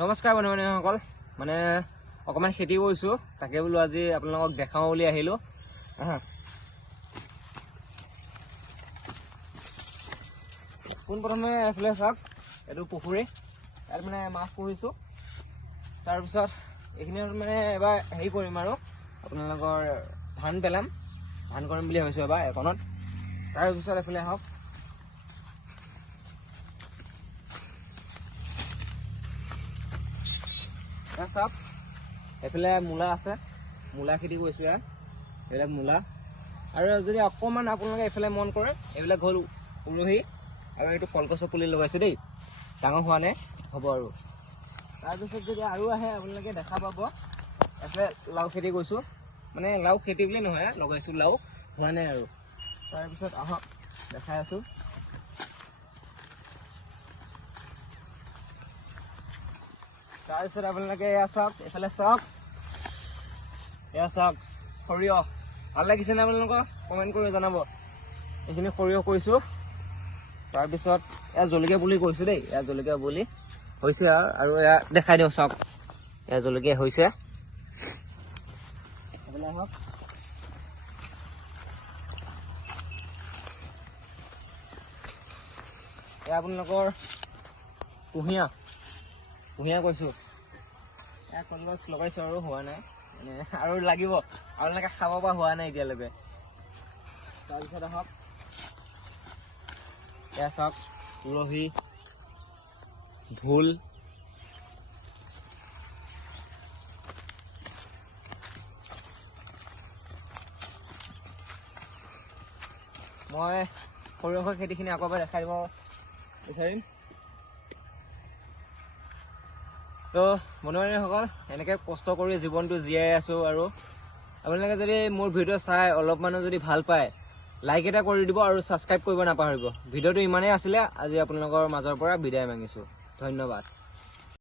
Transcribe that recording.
নমস্কাৰ বন্ধু-বান্ধৱীসকল, মানে অকণমান খেতি কৰিছোঁ, তাকে বোলো আজি আপোনালোকক দেখাওঁ বুলি আহিলোঁ। পোনপ্ৰথমে এইফালে চাওক, এইটো পুখুৰী, ইয়াত মানে মাছ পুহিছোঁ। তাৰপিছত এইখিনি মানে এবাৰ হেৰি কৰিম আৰু আপোনালোকৰ ধান পেলাম, ধান কৰিম বুলি ভাবিছোঁ এবাৰ একণত। তাৰপিছত এইফালে আহক, চাওক এইফালে মূলা আছে, মূলা খেতি কৰিছোঁ ইয়াত, এইবিলাক মূলা। আৰু যদি অকণমান আপোনালোকে এইফালে মন কৰে, এইবিলাক হ'ল উৰহি, আৰু এইটো কলগছৰ পুলি লগাইছোঁ দেই, ডাঙৰ হোৱা নাই, হ'ব আৰু। তাৰপিছত যদি আৰু আহে আপোনালোকে দেখা পাব, এইফালে লাও খেতি কৰিছোঁ, মানে লাও খেতি বুলি নহয়, লগাইছোঁ লাও, হোৱা নাই আৰু। তাৰপিছত আহক দেখাই আছোঁ, তাৰপিছত আপোনালোকে এয়া চাওক, এইফালে চাওক, এয়া চাওক সৰিয়হ, ভাল লাগিছেনে আপোনালোকৰ? কমেণ্ট কৰি জনাব। এইখিনি সৰিয়হ কৰিছোঁ। তাৰপিছত এয়া জলকীয়া পুলি কৰিছোঁ দেই, এয়া জলকীয়া পুলি হৈছে আৰু এয়া দেখাই দিওঁ চাওক, এয়া জলকীয়া হৈছে। এইফালে আহক, এয়া আপোনালোকৰ কুঁহিয়াৰ কৰিছোঁ, এয়া কলগছ লগাইছোঁ আৰু হোৱা নাই, মানে আৰু লাগিব, আপোনালোকে খাব পৰা হোৱা নাই এতিয়ালৈকে। তাৰপিছত আহক, এয়া চাওক উৰহি, ভোল, মই সৰিয়হৰ খেতিখিনি আকৌ এবাৰ দেখাই দিব বিচাৰিম। তো বন্ধু-বান্ধৱীসকল, এনেকৈ কষ্ট কৰি জীৱনটো জীয়াই আছোঁ। আৰু আপোনালোকে যদি মোৰ ভিডিঅ' চাই অলপমানো যদি ভাল পায়, লাইক এটা কৰি দিব আৰু ছাবস্ক্ৰাইব কৰিব নাপাহৰিব। ভিডিঅ'টো ইমানেই আছিলে, আজি আপোনালোকৰ মাজৰ পৰা বিদায় মাগিছোঁ। ধন্যবাদ।